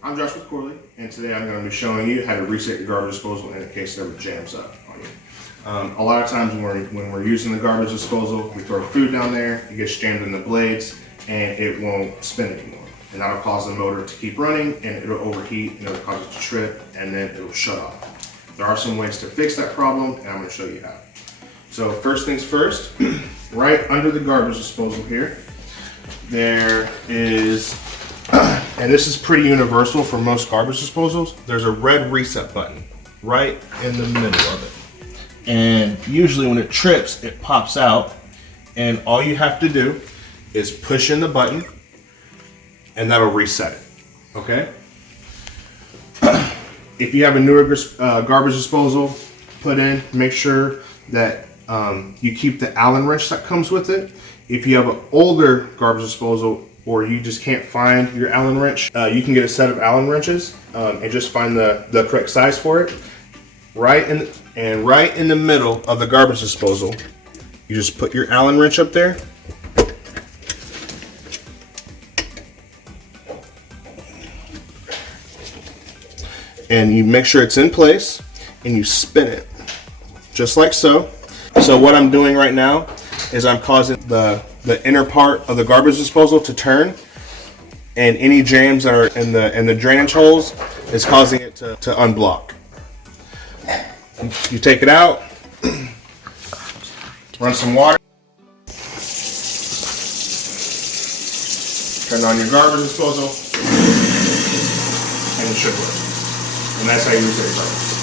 I'm Josh with Corley, and today I'm going to be showing you how to reset your garbage disposal in case it ever jams up on you. A lot of times when we're using the garbage disposal, we throw food down there, it gets jammed in the blades, and it won't spin anymore. And that'll cause the motor to keep running, and it'll overheat, and it'll cause it to trip, and then it'll shut off. There are some ways to fix that problem, and I'm going to show you how. So first things first, right under the garbage disposal here, there is, and this is pretty universal for most garbage disposals, there's a red reset button right in the middle of it. And usually when it trips, it pops out, and all you have to do is push in the button and that'll reset it, okay? If you have a newer garbage disposal put in, make sure that you keep the Allen wrench that comes with it. If you have an older garbage disposal or you just can't find your Allen wrench, you can get a set of Allen wrenches and just find the correct size for it. Right in the middle of the garbage disposal, you just put your Allen wrench up there. And you make sure it's in place and you spin it just like so. So what I'm doing right now is I'm causing the inner part of the garbage disposal to turn, and any jams that are in the drainage holes is causing it to unblock. You take it out, run some water, turn on your garbage disposal, and it should work. And that's how you reset your garbage.